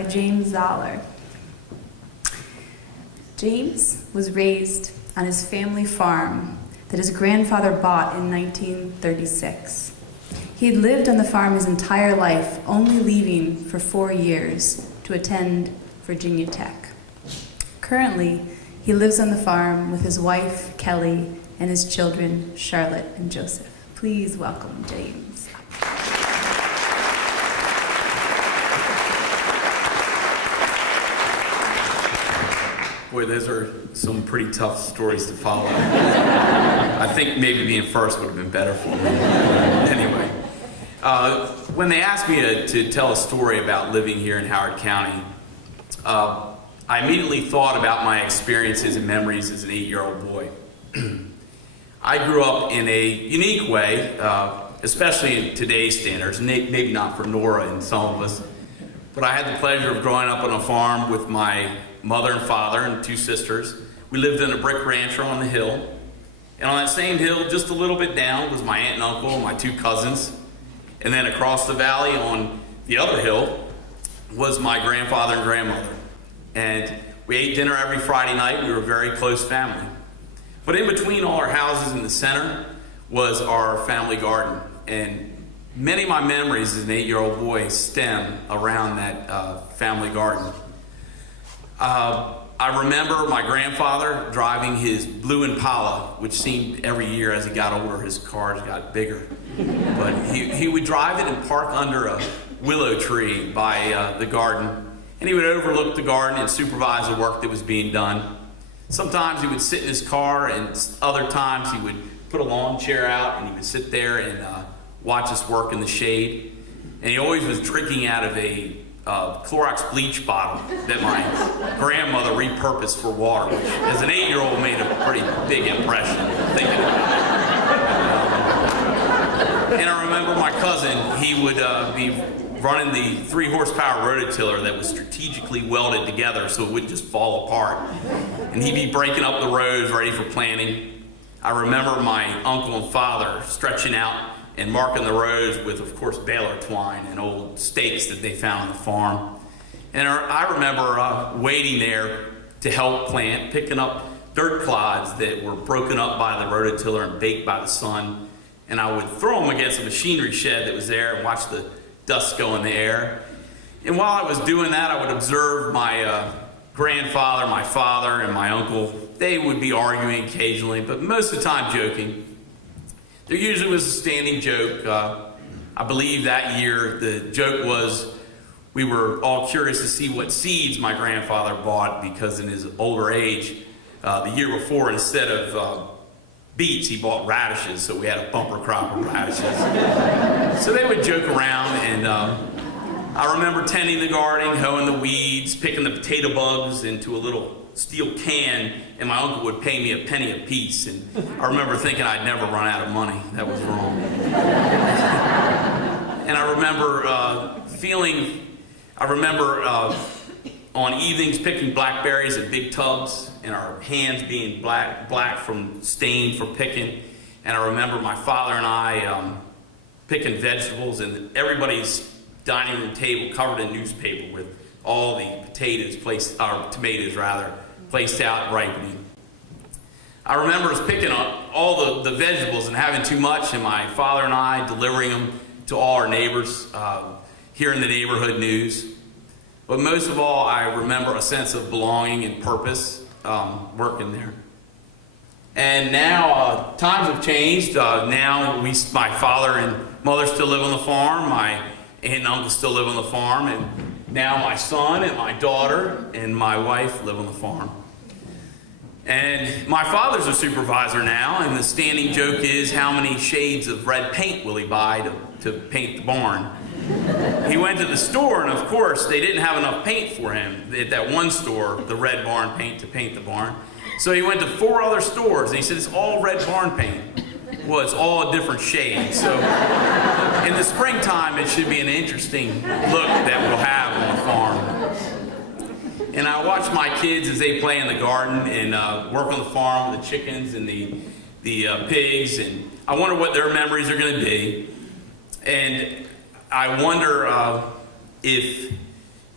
by James Zoller. James was raised on his family farm that his grandfather bought in 1936. He had lived on the farm his entire life, only leaving for 4 years to attend Virginia Tech. Currently, he lives on the farm with his wife, Kelly, and his children, Charlotte and Joseph. Please welcome James. Boy, those are some pretty tough stories to follow. I think maybe being first would have been better for me. Anyway, when they asked me to tell a story about living here in Howard County, I immediately thought about my experiences and memories as an 8-year-old boy. I grew up in a unique way, especially in today's standards, maybe not for Nora and some of us, but I had the pleasure of growing up on a farm with my mother and father and 2 sisters. We lived in a brick rancher on the hill. And on that same hill, just a little bit down, was my aunt and uncle and my 2 cousins. And then across the valley on the other hill was my grandfather and grandmother. And we ate dinner every Friday night. We were a very close family. But in between all our houses in the center was our family garden. And many of my memories as an 8-year-old boy stem around that family garden. I remember my grandfather driving his blue Impala, which seemed every year as he got older, his cars got bigger. But he would drive it and park under a willow tree by the garden. And he would overlook the garden and supervise the work that was being done. Sometimes he would sit in his car, and other times he would put a lawn chair out and he would sit there and watch us work in the shade. And he always was drinking out of a Clorox bleach bottle that my grandmother repurposed for water, which as an 8-year-old made a pretty big impression thinking about it. And I remember my cousin, he would be running the 3-horsepower rototiller that was strategically welded together so it wouldn't just fall apart. And he'd be breaking up the rows ready for planting. I remember my uncle and father stretching out and marking the rows with, of course, baler twine and old stakes that they found on the farm. And I remember waiting there to help plant, picking up dirt clods that were broken up by the rototiller and baked by the sun. And I would throw them against a machinery shed that was there and watch the dust go in the air. And while I was doing that, I would observe my grandfather, my father, and my uncle. They would be arguing occasionally, but most of the time joking. There usually was a standing joke. I believe that year the joke was we were all curious to see what seeds my grandfather bought because in his older age, the year before, instead of beets, he bought radishes, so we had a bumper crop of radishes. So they would joke around, and I remember tending the garden, hoeing the weeds, picking the potato bugs into a little steel can, and my uncle would pay me a penny a piece. And I remember thinking I'd never run out of money. That was wrong. And I remember on evenings picking blackberries in big tubs and our hands being black from stain for picking. And I remember my father and I picking vegetables, and everybody's dining room table covered in newspaper with all the tomatoes placed out ripening. I remember us picking up all the vegetables and having too much, and my father and I delivering them to all our neighbors, hearing the neighborhood news. But most of all, I remember a sense of belonging and purpose working there. And now times have changed. Now my father and mother still live on the farm. My aunt and uncle still live on the farm, and now my son and my daughter and my wife live on the farm. And my father's a supervisor now, and the standing joke is how many shades of red paint will he buy to paint the barn. He went to the store, and of course they didn't have enough paint for him at that one store, the red barn paint, to paint the barn. So he went to 4 other stores, and he said, it's all red barn paint. Well, it's all a different shade. So in the springtime, it should be an interesting look that we'll have on the farm. And I watch my kids as they play in the garden and work on the farm with the chickens and the pigs, and I wonder what their memories are going to be. And I wonder if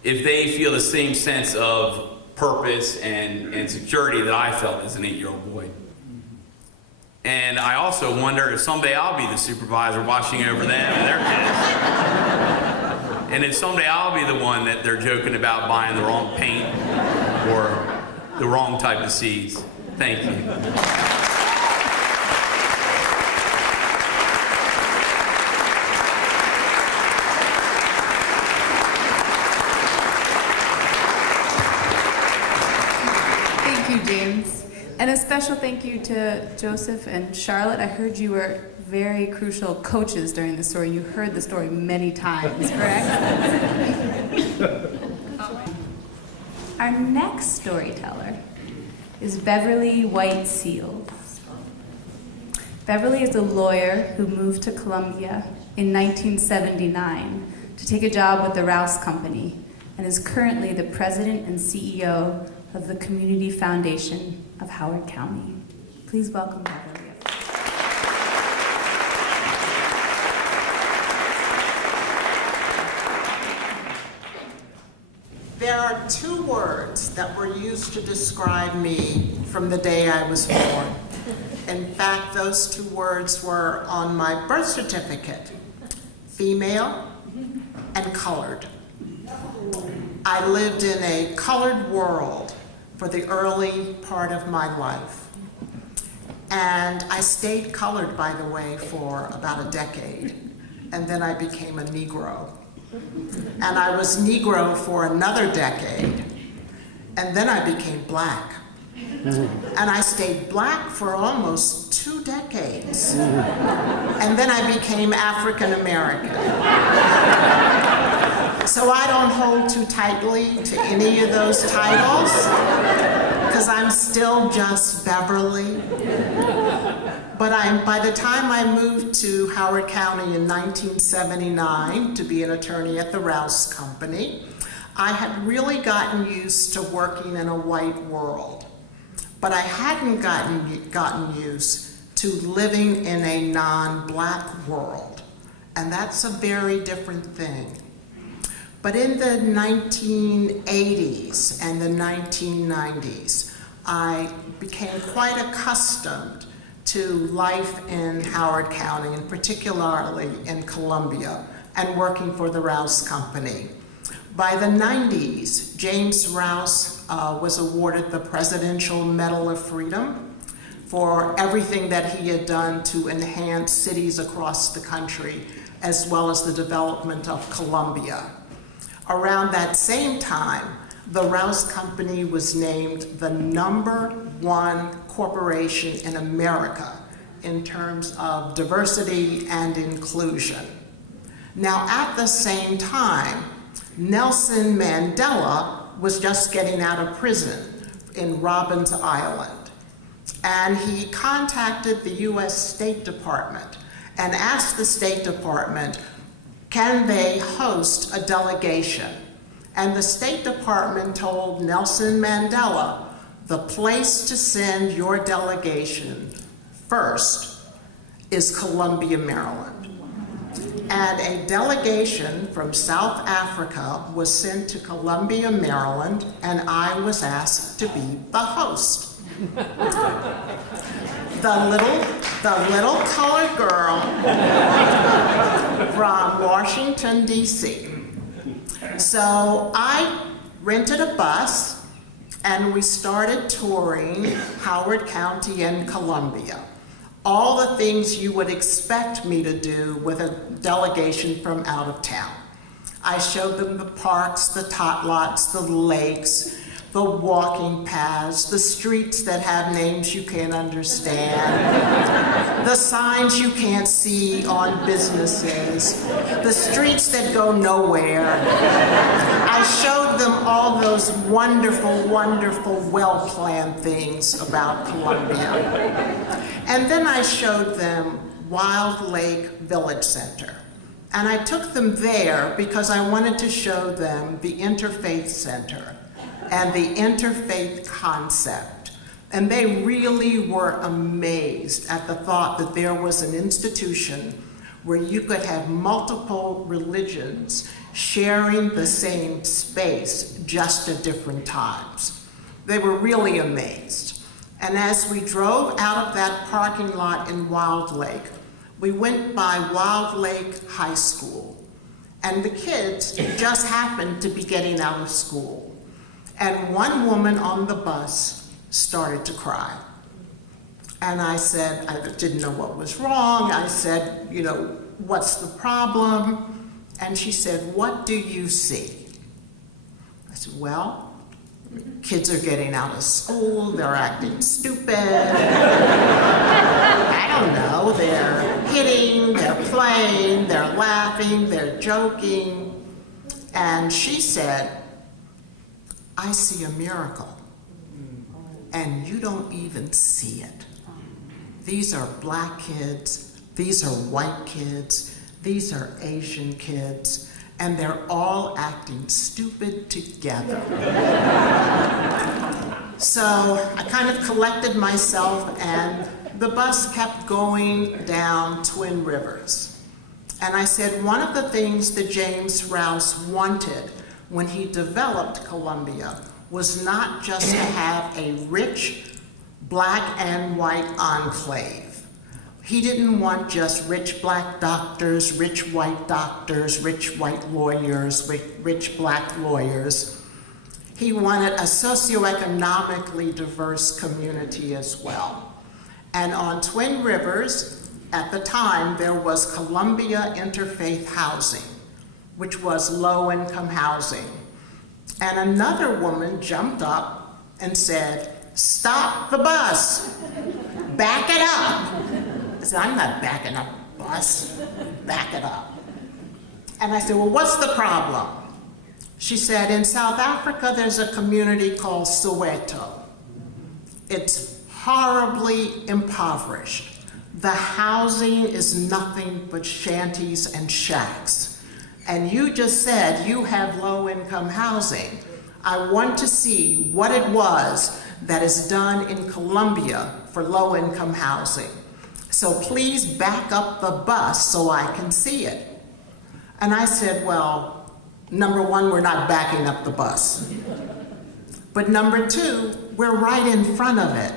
if they feel the same sense of purpose and security that I felt as an 8-year-old boy. And I also wonder if someday I'll be the supervisor watching over them and their kids. And if someday I'll be the one that they're joking about buying the wrong paint or the wrong type of seeds. Thank you. Thank you, James. And a special thank you to Joseph and Charlotte. I heard you were very crucial coaches during the story. You heard the story many times, correct? Our next storyteller is Beverly White Seals. Beverly is a lawyer who moved to Columbia in 1979 to take a job with the Rouse Company and is currently the president and CEO of the Community Foundation of Howard County. Please welcome Beverly. There are 2 words that were used to describe me from the day I was born. In fact, those 2 words were on my birth certificate: female and colored. I lived in a colored world for the early part of my life. And I stayed colored, by the way, for about a decade. And then I became a Negro. And I was Negro for another decade. And then I became black. And I stayed black for almost 2 decades. And then I became African American. So I don't hold too tightly to any of those titles, because I'm still just Beverly. But by the time I moved to Howard County in 1979 to be an attorney at the Rouse Company, I had really gotten used to working in a white world. But I hadn't gotten used to living in a non-black world. And that's a very different thing. But in the 1980s and the 1990s, I became quite accustomed to life in Howard County, and particularly in Columbia, and working for the Rouse Company. By the 90s, James Rouse was awarded the Presidential Medal of Freedom for everything that he had done to enhance cities across the country, as well as the development of Columbia. Around that same time, the Rouse Company was named the #1 corporation in America in terms of diversity and inclusion. Now, at the same time, Nelson Mandela was just getting out of prison in Robbins Island. And he contacted the US State Department and asked the State Department, can they host a delegation? And the State Department told Nelson Mandela, the place to send your delegation first is Columbia, Maryland. And a delegation from South Africa was sent to Columbia, Maryland, and I was asked to be the host. The little colored girl from Washington, D.C. So I rented a bus and we started touring Howard County and Columbia. All the things you would expect me to do with a delegation from out of town. I showed them the parks, the tot lots, the lakes, the walking paths, the streets that have names you can't understand, the signs you can't see on businesses, the streets that go nowhere. I showed them all those wonderful, wonderful, well-planned things about Columbia. And then I showed them Wild Lake Village Center. And I took them there because I wanted to show them the Interfaith Center and the interfaith concept. And they really were amazed at the thought that there was an institution where you could have multiple religions sharing the same space, just at different times. They were really amazed. And as we drove out of that parking lot in Wild Lake, we went by Wild Lake High School. And the kids just happened to be getting out of school. And one woman on the bus started to cry. And I said, I didn't know what was wrong. I said, you know, what's the problem? And she said, what do you see? I said, well, kids are getting out of school, they're acting stupid. I don't know, they're hitting, they're playing, they're laughing, they're joking. And she said, I see a miracle, and you don't even see it. These are black kids, these are white kids, these are Asian kids, and they're all acting stupid together. So I kind of collected myself, and the bus kept going down Twin Rivers. And I said, one of the things that James Rouse wanted when he developed Columbia was not just to have a rich black and white enclave. He didn't want just rich black doctors, rich white lawyers, rich black lawyers. He wanted a socioeconomically diverse community as well. And on Twin Rivers, at the time, there was Columbia Interfaith Housing, which was low-income housing. And another woman jumped up and said, stop the bus, back it up. I said, I'm not backing up the bus, back it up. And I said, well, what's the problem? She said, in South Africa, there's a community called Soweto. It's horribly impoverished. The housing is nothing but shanties and shacks. And you just said you have low-income housing. I want to see what it was that is done in Columbia for low-income housing. So please back up the bus so I can see it. And I said, well, number one, we're not backing up the bus. But number two, we're right in front of it.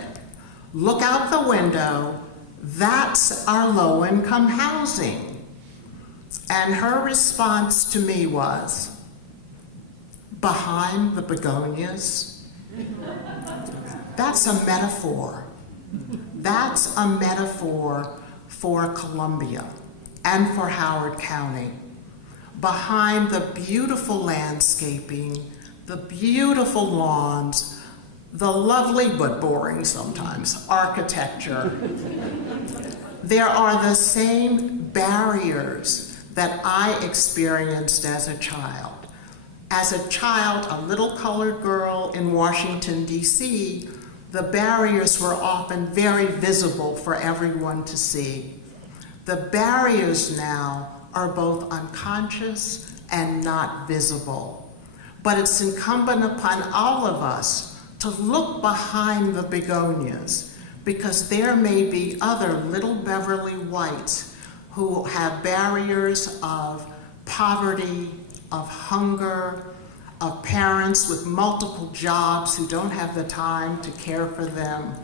Look out the window. That's our low-income housing. And her response to me was, behind the begonias? That's a metaphor. That's a metaphor for Columbia and for Howard County. Behind the beautiful landscaping, the beautiful lawns, the lovely but boring sometimes architecture, there are the same barriers that I experienced as a child. As a child, a little colored girl in Washington, D.C., the barriers were often very visible for everyone to see. The barriers now are both unconscious and not visible. But it's incumbent upon all of us to look behind the begonias, because there may be other little Beverly Whites who have barriers of poverty, of hunger, of parents with multiple jobs who don't have the time to care for them.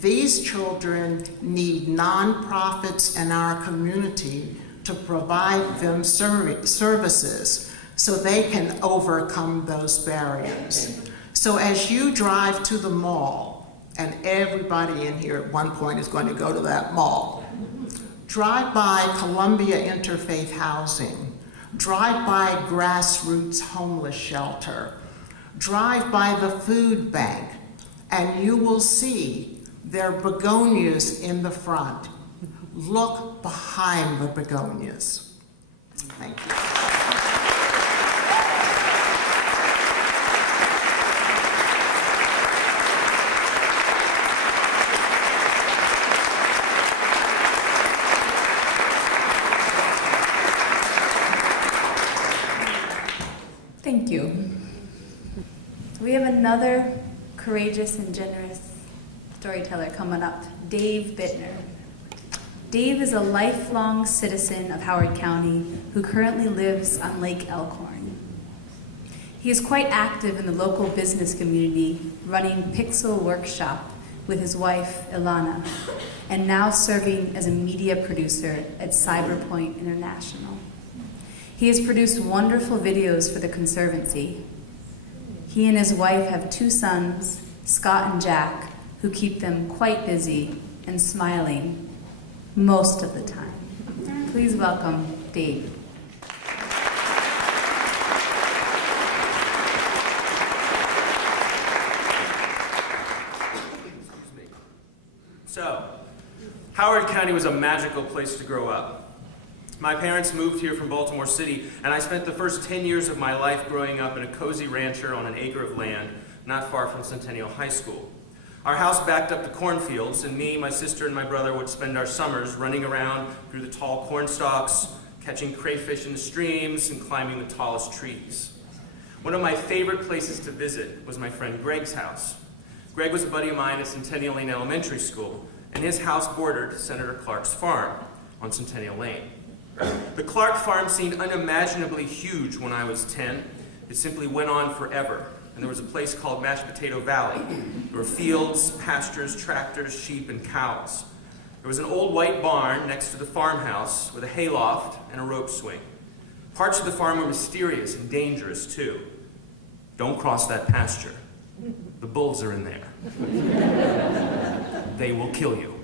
These children need nonprofits in our community to provide them services so they can overcome those barriers. So as you drive to the mall, and everybody in here at one point is going to go to that mall, drive by Columbia Interfaith Housing, drive by Grassroots Homeless Shelter, drive by the food bank, and you will see their begonias in the front. Look behind the begonias. Thank you. Thank you. We have another courageous and generous storyteller coming up, Dave Bittner. Dave is a lifelong citizen of Howard County who currently lives on Lake Elkhorn. He is quite active in the local business community, running Pixel Workshop with his wife, Ilana, and now serving as a media producer at Cyberpoint International. He has produced wonderful videos for the Conservancy. He and his wife have 2 sons, Scott and Jack, who keep them quite busy and smiling most of the time. Please welcome Dave. So, Howard County was a magical place to grow up. My parents moved here from Baltimore City, and I spent the first 10 years of my life growing up in a cozy rancher on an acre of land not far from Centennial High School. Our house backed up to cornfields, and me, my sister, and my brother would spend our summers running around through the tall corn stalks, catching crayfish in the streams, and climbing the tallest trees. One of my favorite places to visit was my friend Greg's house. Greg was a buddy of mine at Centennial Lane Elementary School, and his house bordered Senator Clark's farm on Centennial Lane. The Clark farm seemed unimaginably huge when I was 10. It simply went on forever, and there was a place called Mashed Potato Valley. There were fields, pastures, tractors, sheep, and cows. There was an old white barn next to the farmhouse with a hayloft and a rope swing. Parts of the farm were mysterious and dangerous, too. Don't cross that pasture. The bulls are in there. They will kill you.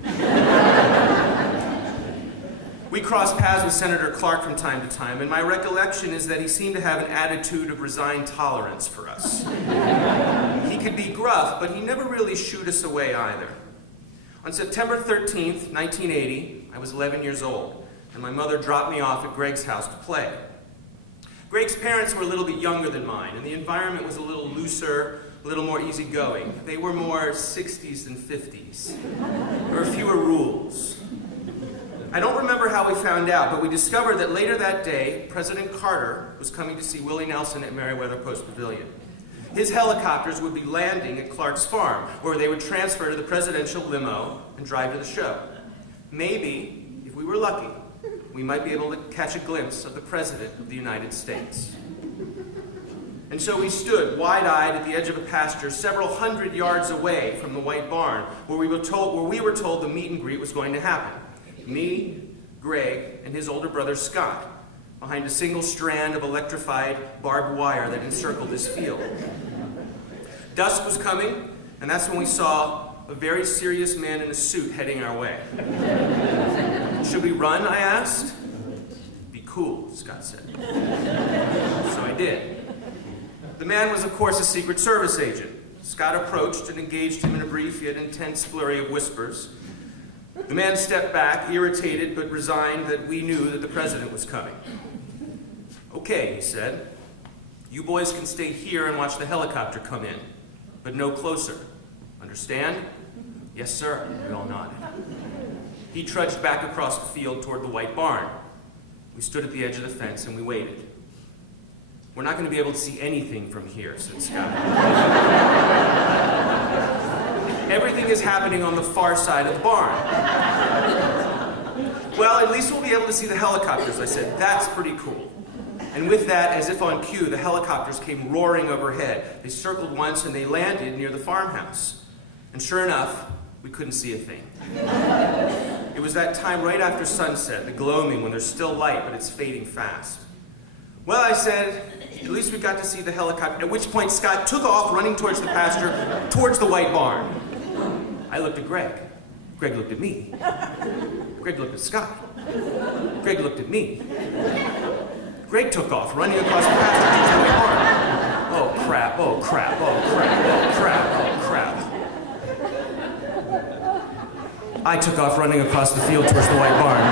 We crossed paths with Senator Clark from time to time, and my recollection is that he seemed to have an attitude of resigned tolerance for us. He could be gruff, but he never really shooed us away either. On September 13th, 1980, I was 11 years old, and my mother dropped me off at Greg's house to play. Greg's parents were a little bit younger than mine, and the environment was a little looser, a little more easygoing. They were more 60s than 50s. There were fewer rules. I don't remember how we found out, but we discovered that later that day, President Carter was coming to see Willie Nelson at Meriwether Post Pavilion. His helicopters would be landing at Clark's farm, where they would transfer to the presidential limo and drive to the show. Maybe, if we were lucky, we might be able to catch a glimpse of the President of the United States. And so we stood wide-eyed at the edge of a pasture several hundred yards away from the white barn, where we were told the meet and greet was going to happen. Me, Greg, and his older brother Scott, behind a single strand of electrified barbed wire that encircled this field. Dusk was coming, and that's when we saw a very serious man in a suit heading our way. Should we run, I asked. Be cool, Scott said. So I did. The man was, of course, a Secret Service agent. Scott approached and engaged him in a brief yet intense flurry of whispers. The man stepped back, irritated but resigned that we knew that the president was coming. Okay, he said. You boys can stay here and watch the helicopter come in, but no closer. Understand? Yes, sir, we all nodded. He trudged back across the field toward the white barn. We stood at the edge of the fence and we waited. We're not going to be able to see anything from here, said Scott. Everything is happening on the far side of the barn. Well, at least we'll be able to see the helicopters, I said. That's pretty cool. And with that, as if on cue, the helicopters came roaring overhead. They circled once and they landed near the farmhouse. And sure enough, we couldn't see a thing. It was that time right after sunset, the gloaming, when there's still light, but it's fading fast. Well, I said, at least we got to see the helicopter, at which point Scott took off running towards the pasture, towards the white barn. I looked at Greg. Greg looked at me. Greg looked at Scott. Greg looked at me. Greg took off, running across the pasture towards the white barn. Oh crap, oh crap, oh crap, oh crap, oh crap. I took off running across the field towards the white barn.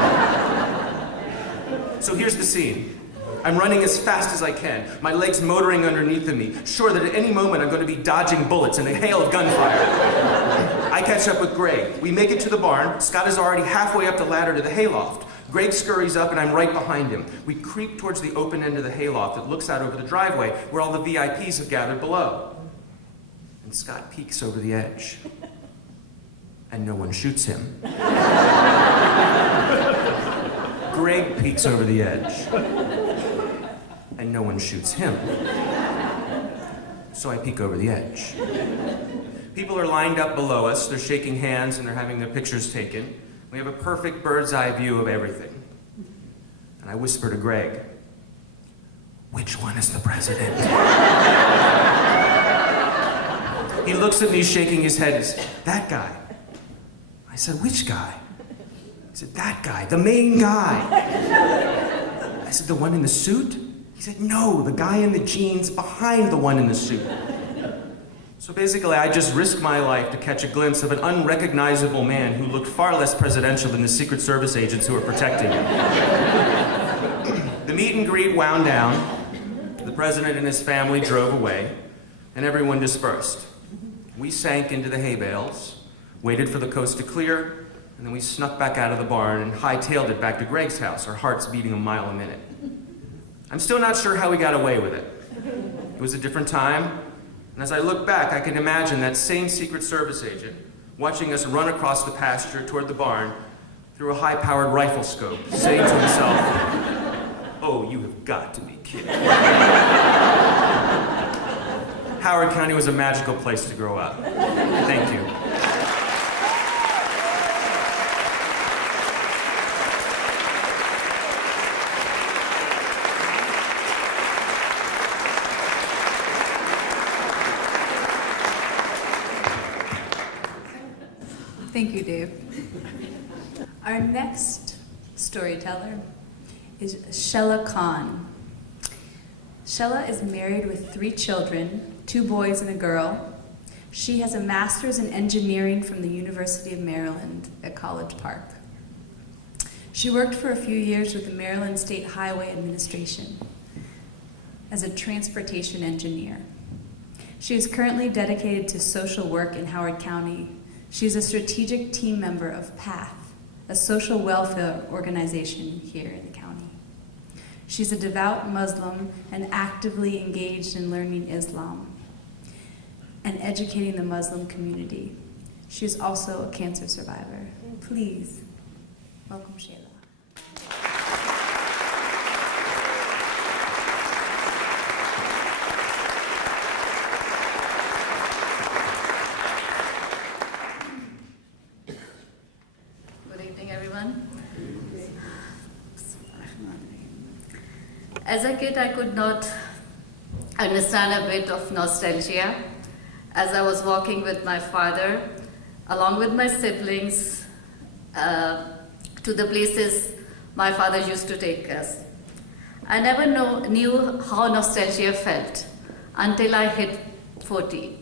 So here's the scene. I'm running as fast as I can, my legs motoring underneath of me, sure that at any moment I'm going to be dodging bullets and a hail of gunfire. I catch up with Greg. We make it to the barn. Scott is already halfway up the ladder to the hayloft. Greg scurries up and I'm right behind him. We creep towards the open end of the hayloft that looks out over the driveway where all the VIPs have gathered below. And Scott peeks over the edge. And no one shoots him. Greg peeks over the edge, and no one shoots him. So I peek over the edge. People are lined up below us, they're shaking hands and they're having their pictures taken. We have a perfect bird's eye view of everything. And I whisper to Greg, "Which one is the president?" He looks at me shaking his head and says, "That guy." I said, "Which guy?" He said, "That guy, the main guy." I said, "The one in the suit?" He said, "No, the guy in the jeans behind the one in the suit." So basically, I just risked my life to catch a glimpse of an unrecognizable man who looked far less presidential than the Secret Service agents who were protecting him. The meet and greet wound down, the president and his family drove away, and everyone dispersed. We sank into the hay bales, waited for the coast to clear, and then we snuck back out of the barn and hightailed it back to Greg's house, our hearts beating a mile a minute. I'm still not sure how we got away with it. It was a different time, and as I look back, I can imagine that same Secret Service agent watching us run across the pasture toward the barn through a high-powered rifle scope, saying to himself, "Oh, you have got to be kidding." Howard County was a magical place to grow up. Thank you. Thank you, Dave. Our next storyteller is Shella Khan. Shella is married with 3 children, 2 boys and a girl. She has a master's in engineering from the University of Maryland at College Park. She worked for a few years with the Maryland State Highway Administration as a transportation engineer. She is currently dedicated to social work in Howard County. She's a strategic team member of PATH, a social welfare organization here in the county. She's a devout Muslim and actively engaged in learning Islam and educating the Muslim community. She is also a cancer survivor. Please, welcome Shella. As a kid, I could not understand a bit of nostalgia as I was walking with my father, along with my siblings, to the places my father used to take us. I never knew how nostalgia felt until I hit 40.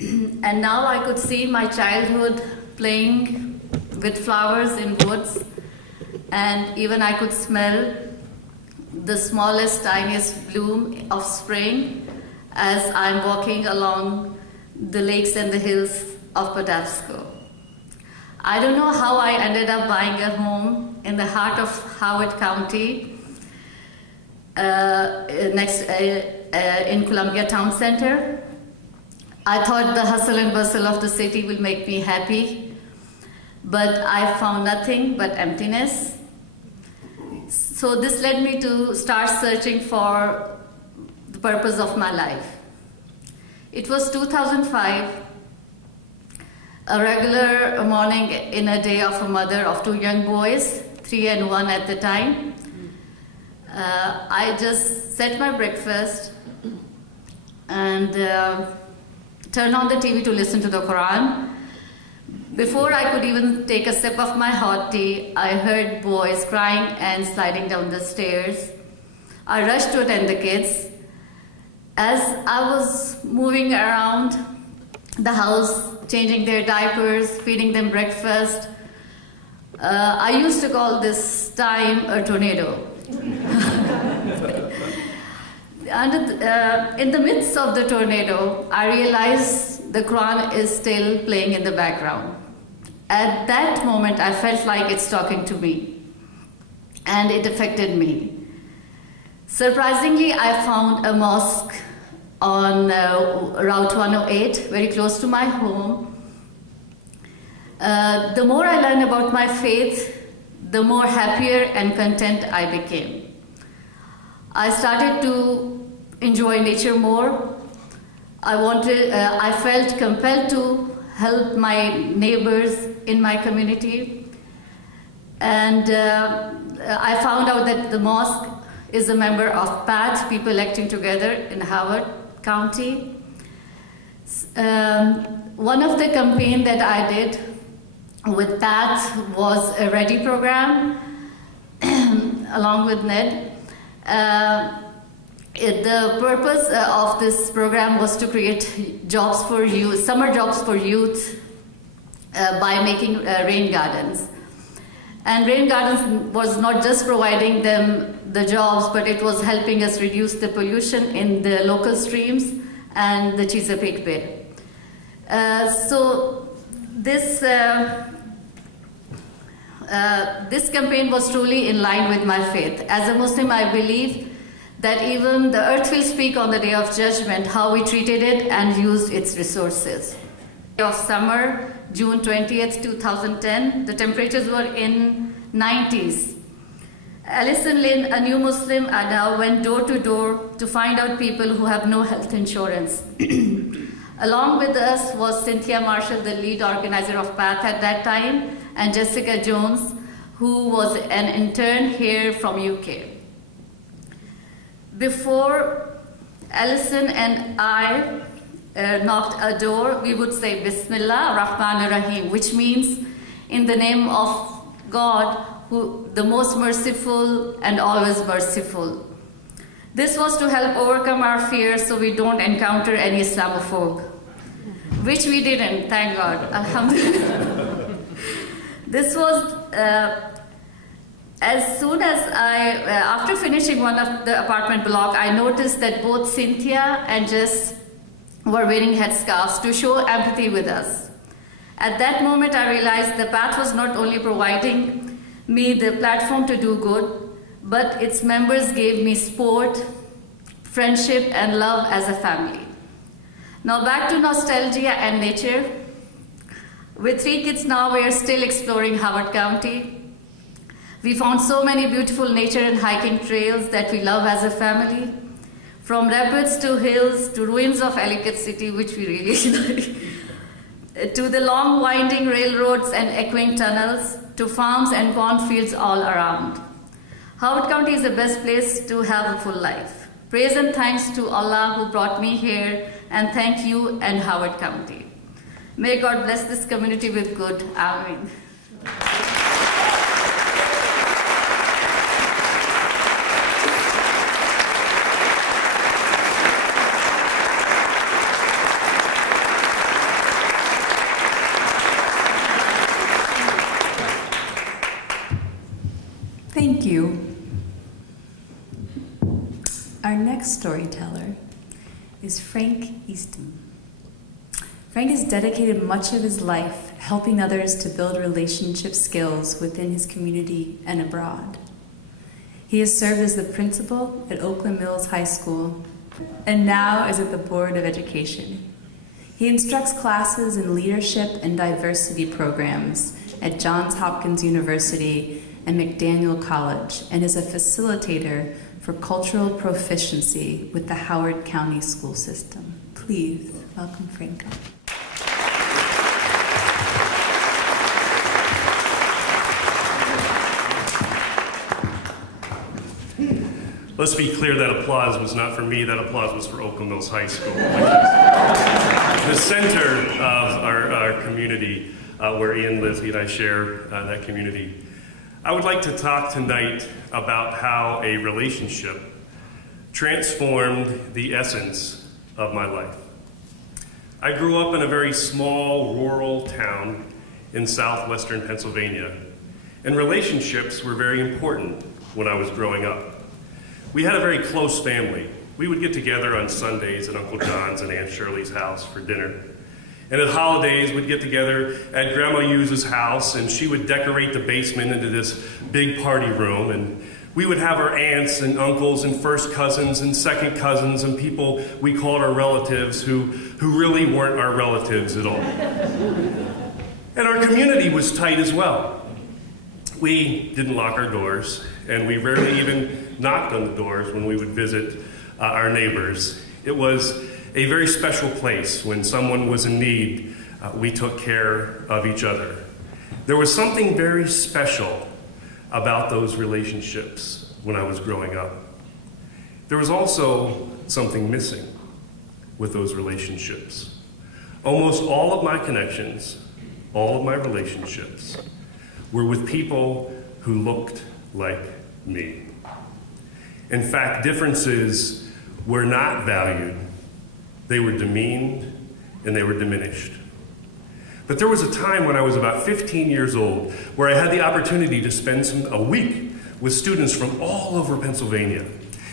And now I could see my childhood playing with flowers in woods, and even I could smell the smallest, tiniest bloom of spring as I'm walking along the lakes and the hills of Patapsco. I don't know how I ended up buying a home in the heart of Howard County, in Columbia Town Center. I thought the hustle and bustle of the city will make me happy, but I found nothing but emptiness. So this led me to start searching for the purpose of my life. It was 2005, a regular morning in a day of a mother of 2 young boys, 3 and 1 at the time. I just set my breakfast and turned on the TV to listen to the Quran. Before I could even take a sip of my hot tea, I heard boys crying and sliding down the stairs. I rushed to attend the kids. As I was moving around the house, changing their diapers, feeding them breakfast, I used to call this time a tornado. In the midst of the tornado, I realized the Quran is still playing in the background. At that moment, I felt like it's talking to me, and it affected me. Surprisingly, I found a mosque on Route 108, very close to my home, The more I learned about my faith, the more happier and content I became. I started to enjoy nature more. I felt compelled to help my neighbors in my community. And I found out that the mosque is a member of PATH, People Acting Together in Howard County. One of the campaigns that I did with PATH was a READY program, along with Ned. The purpose of this program was to create jobs for youth, summer jobs for youth, by making rain gardens. And rain gardens was not just providing them the jobs, but it was helping us reduce the pollution in the local streams and the Chesapeake Bay. So this campaign was truly in line with my faith. As a Muslim, I believe that even the earth will speak on the day of judgment, how we treated it and used its resources. Of summer, June 20th, 2010, the temperatures were in 90s. Alison Lynn, a new Muslim, now went door to door to find out people who have no health insurance. Along with us was Cynthia Marshall, the lead organizer of PATH at that time, and Jessica Jones, who was an intern here from UK. Before Alison and I knocked a door, we would say Bismillah Rahman Rahim, which means in the name of God, who the most merciful and always merciful. This was to help overcome our fears so we don't encounter any Islamophobe, which we didn't, thank God, Alhamdulillah. This was, as soon as after finishing one of the apartment block, I noticed that both Cynthia and Jess were wearing headscarves to show empathy with us. At that moment, I realized the PATH was not only providing me the platform to do good, but its members gave me support, friendship, and love as a family. Now back to nostalgia and nature. With 3 kids now, we are still exploring Howard County. We found so many beautiful nature and hiking trails that we love as a family. From rapids to hills to ruins of Ellicott City, which we really like, to the long winding railroads and echoing tunnels, to farms and cornfields all around. Howard County is the best place to have a full life. Praise and thanks to Allah who brought me here, and thank you and Howard County. May God bless this community with good. Amen. Thank you. Our next storyteller is Frank Easton. Frank has dedicated much of his life helping others to build relationship skills within his community and abroad. He has served as the principal at Oakland Mills High School and now is at the Board of Education. He instructs classes in leadership and diversity programs at Johns Hopkins University and McDaniel College, and is a facilitator for cultural proficiency with the Howard County School System. Please welcome Frank. Let's be clear, that applause was not for me, that applause was for Oakland Mills High School, which is the center of our community, where Ian, Leslie, and I share that community. I would like to talk tonight about how a relationship transformed the essence of my life. I grew up in a very small rural town in southwestern Pennsylvania, and relationships were very important when I was growing up. We had a very close family. We would get together on Sundays at Uncle John's and Aunt Shirley's house for dinner. And at holidays, we'd get together at Grandma Hughes's house, and she would decorate the basement into this big party room. And we would have our aunts and uncles and first cousins and second cousins and people we called our relatives who really weren't our relatives at all. And our community was tight as well. We didn't lock our doors, and we rarely even knocked on the doors when we would visit our neighbors. It was a very special place. When someone was in need, we took care of each other. There was something very special about those relationships when I was growing up. There was also something missing with those relationships. Almost all of my connections, all of my relationships, were with people who looked like me. In fact, differences were not valued. They were demeaned and they were diminished. But there was a time when I was about 15 years old where I had the opportunity to spend a week with students from all over Pennsylvania.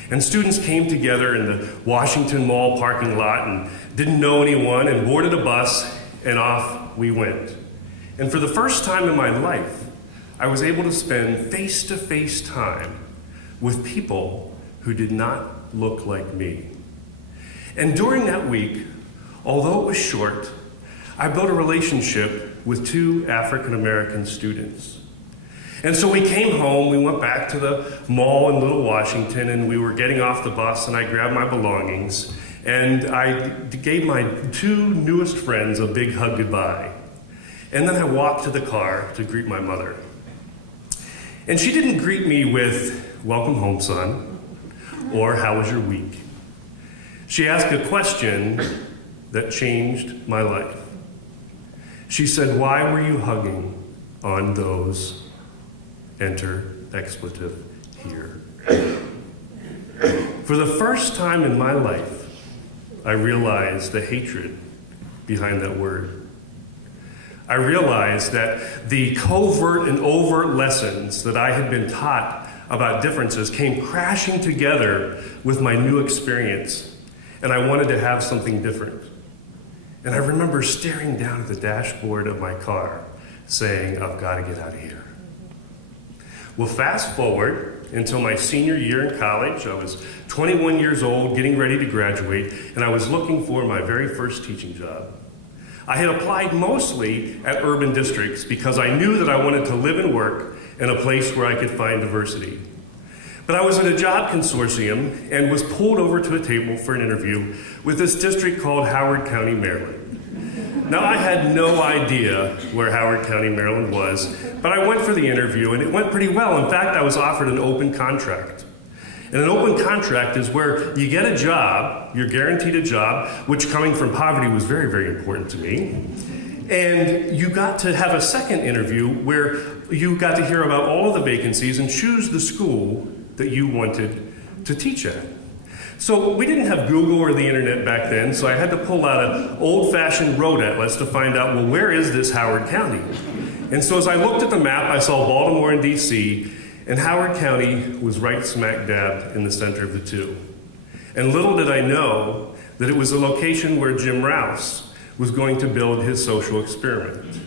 And students came together in the Washington Mall parking lot and didn't know anyone and boarded a bus and off we went. And for the first time in my life, I was able to spend face-to-face time with people who did not look like me. And during that week, although it was short, I built a relationship with 2 African American students. And so we came home, we went back to the mall in Little Washington, and we were getting off the bus, and I grabbed my belongings, and I gave my 2 newest friends a big hug goodbye. And then I walked to the car to greet my mother. And she didn't greet me with, "Welcome home, son," or "How was your week?" She asked a question that changed my life. She said, "Why were you hugging on those," enter expletive here. For the first time in my life, I realized the hatred behind that word. I realized that the covert and overt lessons that I had been taught about differences came crashing together with my new experience, and I wanted to have something different. And I remember staring down at the dashboard of my car, saying, "I've got to get out of here." Well, fast forward until my senior year in college. I was 21 years old, getting ready to graduate, and I was looking for my very first teaching job. I had applied mostly at urban districts because I knew that I wanted to live and work in a place where I could find diversity. But I was in a job consortium and was pulled over to a table for an interview with this district called Howard County, Maryland. Now, I had no idea where Howard County, Maryland was, but I went for the interview and it went pretty well. In fact, I was offered an open contract. And an open contract is where you get a job, you're guaranteed a job, which coming from poverty was very, very important to me. And you got to have a second interview where you got to hear about all of the vacancies and choose the school that you wanted to teach at. So we didn't have Google or the internet back then, so I had to pull out an old-fashioned road atlas to find out, well, where is this Howard County? And so as I looked at the map, I saw Baltimore and D.C., and Howard County was right smack dab in the center of the two. And little did I know that it was a location where Jim Rouse was going to build his social experiment,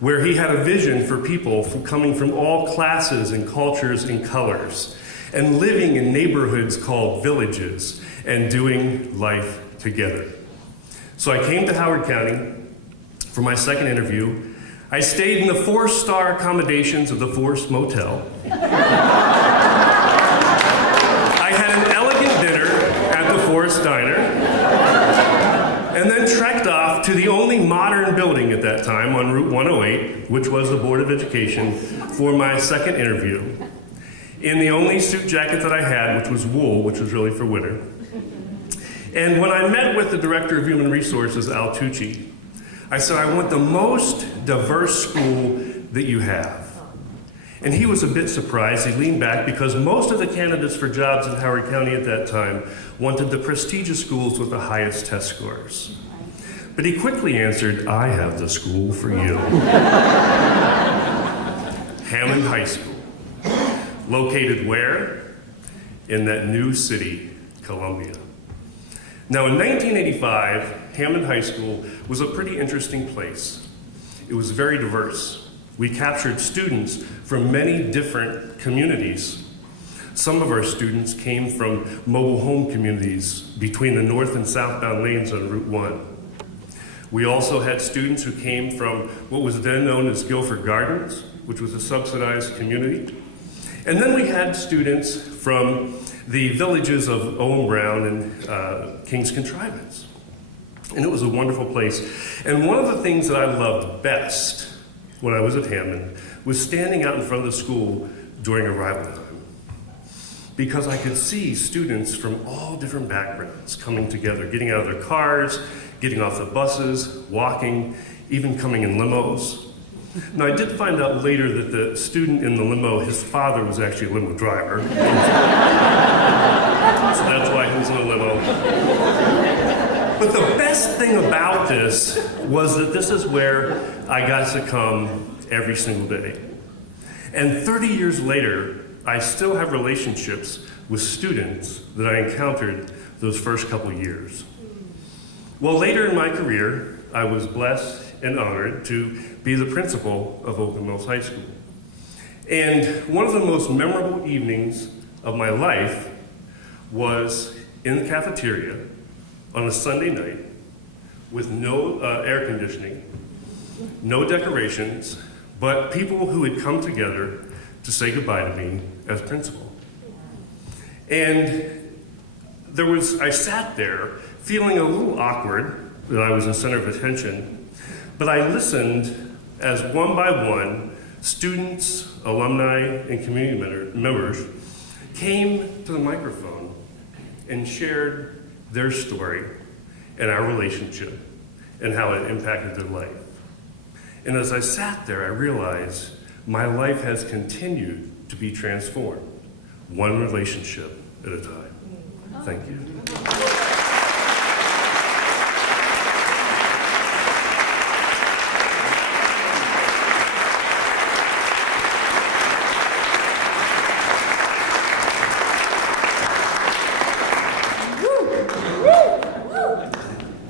where he had a vision for people coming from all classes and cultures and colors, and living in neighborhoods called villages and doing life together. So I came to Howard County for my second interview. I stayed in the 4-star accommodations of the Forest Motel. I had an elegant dinner at the Forest Diner, and then trekked off to the only modern building at that time on Route 108, which was the Board of Education, for my second interview, in the only suit jacket that I had, which was wool, which was really for winter. And when I met with the Director of Human Resources, Al Tucci, I said, "I want the most diverse school that you have." And he was a bit surprised. He leaned back because most of the candidates for jobs in Howard County at that time wanted the prestigious schools with the highest test scores. But he quickly answered, "I have the school for you." Hammond High School. Located where? In that new city, Columbia. Now, in 1985, Hammond High School was a pretty interesting place. It was very diverse. We captured students from many different communities. Some of our students came from mobile home communities between the north and southbound lanes on Route 1. We also had students who came from what was then known as Guilford Gardens, which was a subsidized community. And then we had students from the villages of Owen Brown and King's Contrivance. And it was a wonderful place. And one of the things that I loved best when I was at Hammond was standing out in front of the school during arrival time, because I could see students from all different backgrounds coming together, getting out of their cars, getting off the buses, walking, even coming in limos. Now, I did find out later that the student in the limo, his father was actually a limo driver. So that's why he was in a limo. But the best thing about this was that this is where I got to come every single day. And 30 years later, I still have relationships with students that I encountered those first couple years. Well, later in my career, I was blessed and honored to be the principal of Oakland Mills High School. And one of the most memorable evenings of my life was in the cafeteria on a Sunday night with no air conditioning, no decorations, but people who had come together to say goodbye to me as principal. And I sat there feeling a little awkward that I was the center of attention, but I listened as one by one, students, alumni, and community members came to the microphone and shared their story and our relationship and how it impacted their life. And as I sat there, I realized my life has continued to be transformed, one relationship at a time. Thank you.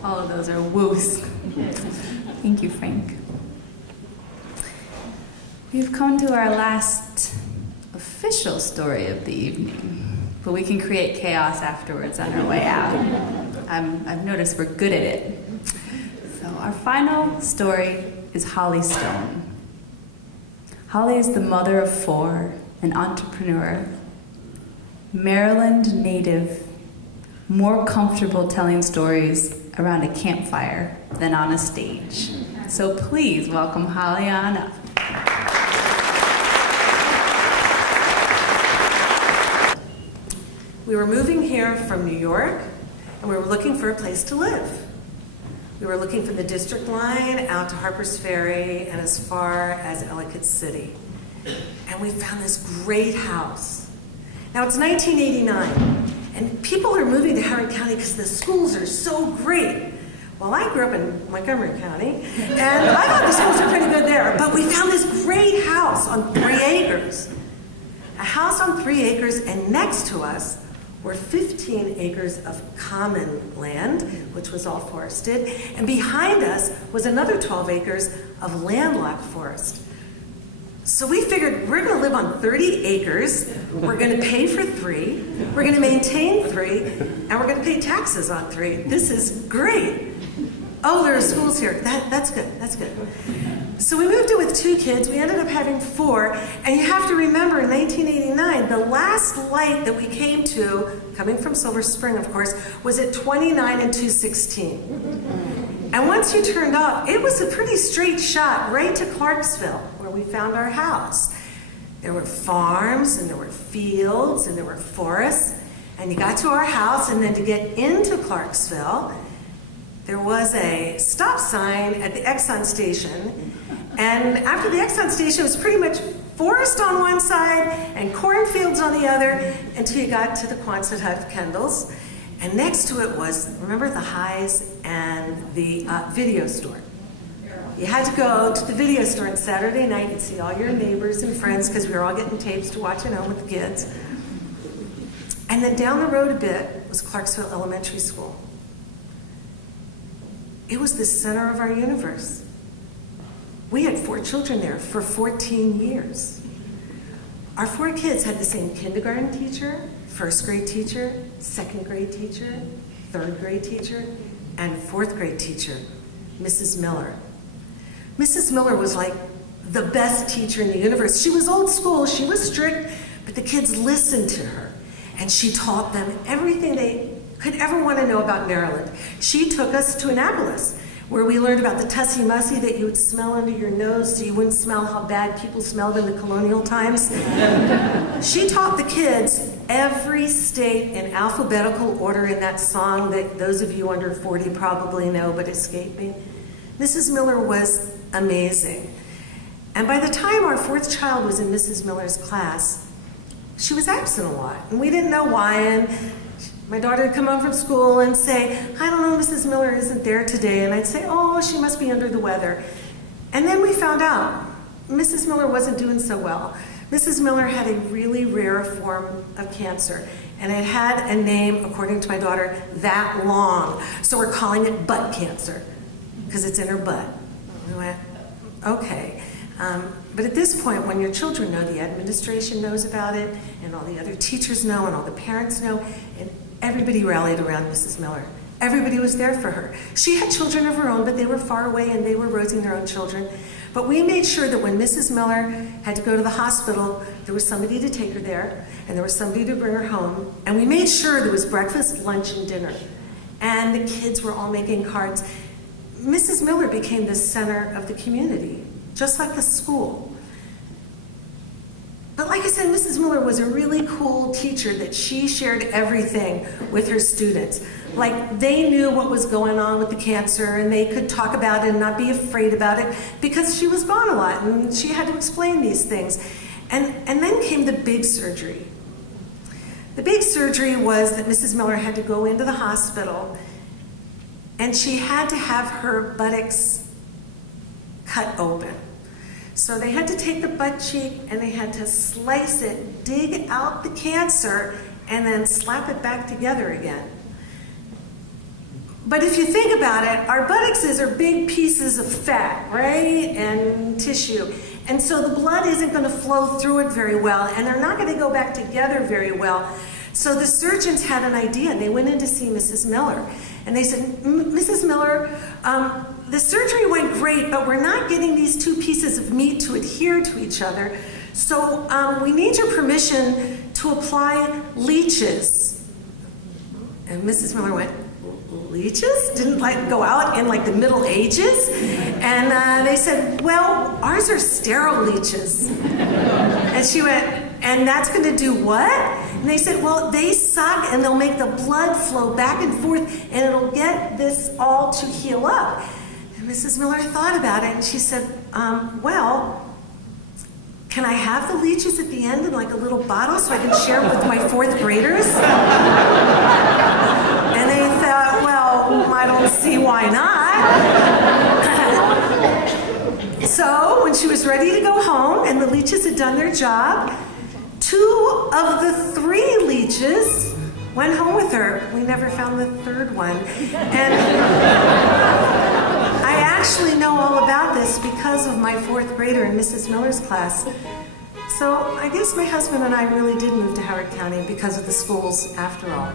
All of those are woos. Thank you, Frank. We've come to our last official story of the evening, but we can create chaos afterwards on our way out. I've noticed we're good at it. So our final story is Holly Stone. Holly is the mother of 4, an entrepreneur, Maryland native, more comfortable telling stories around a campfire than on a stage. So please welcome Holly on up. We were moving here from New York, and we were looking for a place to live. We were looking from the District Line out to Harper's Ferry and as far as Ellicott City. And we found this great house. Now it's 1989, and people are moving to Howard County because the schools are so great. Well, I grew up in Montgomery County, and I thought the schools were pretty good there, but we found this great house on 3 acres. A house on 3 acres, and next to us were 15 acres of common land, which was all forested, and behind us was another 12 acres of landlocked forest. So we figured we're going to live on 30 acres, we're going to pay for 3, we're going to maintain 3, and we're going to pay taxes on 3. This is great. Oh, there are schools here. That's good. That's good. So we moved in with 2 kids. We ended up having 4. And you have to remember, in 1989, the last light that we came to, coming from Silver Spring, of course, was at 29 and 216. And once you turned off, it was a pretty straight shot right to Clarksville, where we found our house. There were farms, and there were fields, and there were forests. And you got to our house, and then to get into Clarksville, there was a stop sign at the Exxon station. And after the Exxon station, it was pretty much forest on one side and cornfields on the other until you got to the Quonset hut of Kendall's. And next to it was, remember, the Highs and the video store. You had to go to the video store on Saturday night and see all your neighbors and friends because we were all getting tapes to watch at home with the kids. And then down the road a bit was Clarksville Elementary School. It was the center of our universe. We had 4 children there for 14 years. Our 4 kids had the same kindergarten teacher, 1st grade teacher, 2nd grade teacher, 3rd grade teacher, and 4th grade teacher. Mrs. Miller. Mrs. Miller was like the best teacher in the universe. She was old school, she was strict, but the kids listened to her. And she taught them everything they could ever want to know about Maryland. She took us to Annapolis, where we learned about the Tussie Mussy that you would smell under your nose so you wouldn't smell how bad people smelled in the colonial times. She taught the kids every state in alphabetical order in that song that those of you under 40 probably know but escape me. Mrs. Miller was amazing. And by the time our fourth child was in Mrs. Miller's class, she was absent a lot, and we didn't know why. And my daughter would come home from school and say, I don't know, Mrs. Miller isn't there today. And I'd say, oh, she must be under the weather. And then we found out Mrs. Miller wasn't doing so well. Mrs. Miller had a really rare form of cancer, and it had a name, according to my daughter, that long. So we're calling it butt cancer, because it's in her butt. We went, okay. But at this point, when your children know, the administration knows about it, and all the other teachers know, and all the parents know, and everybody rallied around Mrs. Miller. Everybody was there for her. She had children of her own, but they were far away, and they were raising their own children. But we made sure that when Mrs. Miller had to go to the hospital, there was somebody to take her there, and there was somebody to bring her home. And we made sure there was breakfast, lunch, and dinner. And the kids were all making cards. Mrs. Miller became the center of the community, just like the school. But like I said, Mrs. Miller was a really cool teacher that she shared everything with her students. Like, they knew what was going on with the cancer, and they could talk about it and not be afraid about it, because she was gone a lot and she had to explain these things. And then came the big surgery. The big surgery was that Mrs. Miller had to go into the hospital, and she had to have her buttocks cut open. So they had to take the butt cheek and they had to slice it, dig out the cancer, and then slap it back together again. But if you think about it, our buttocks are big pieces of fat, right? And tissue. And so the blood isn't going to flow through it very well, and they're not going to go back together very well. So the surgeons had an idea, and they went in to see Mrs. Miller. And they said, Mrs. Miller, the surgery went great, but we're not getting these two pieces of meat to adhere to each other. So we need your permission to apply leeches. And Mrs. Miller went, leeches? Didn't go out in the Middle Ages? And they said, well, ours are sterile leeches. And she went, and that's going to do what? And they said, well, they suck and they'll make the blood flow back and forth, and it'll get this all to heal up. And Mrs. Miller thought about it, and she said, well, can I have the leeches at the end in a little bottle so I can share it with my fourth graders? And they thought, well, I don't see why not. So when she was ready to go home and the leeches had done their job, 2 of the 3 leeches went home with her. We never found the third one. And I actually know all about this because of my fourth grader in Mrs. Miller's class. So I guess my husband and I really did move to Howard County because of the schools after all.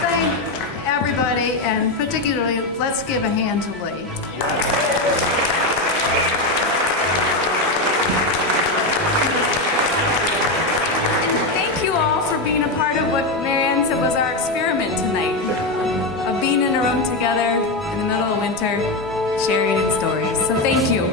Thank everybody, and particularly, let's give a hand to Lee. Thank you all for being a part of what Marianne said was our experiment tonight, of being in a room together in the middle of winter, sharing its stories. So thank you.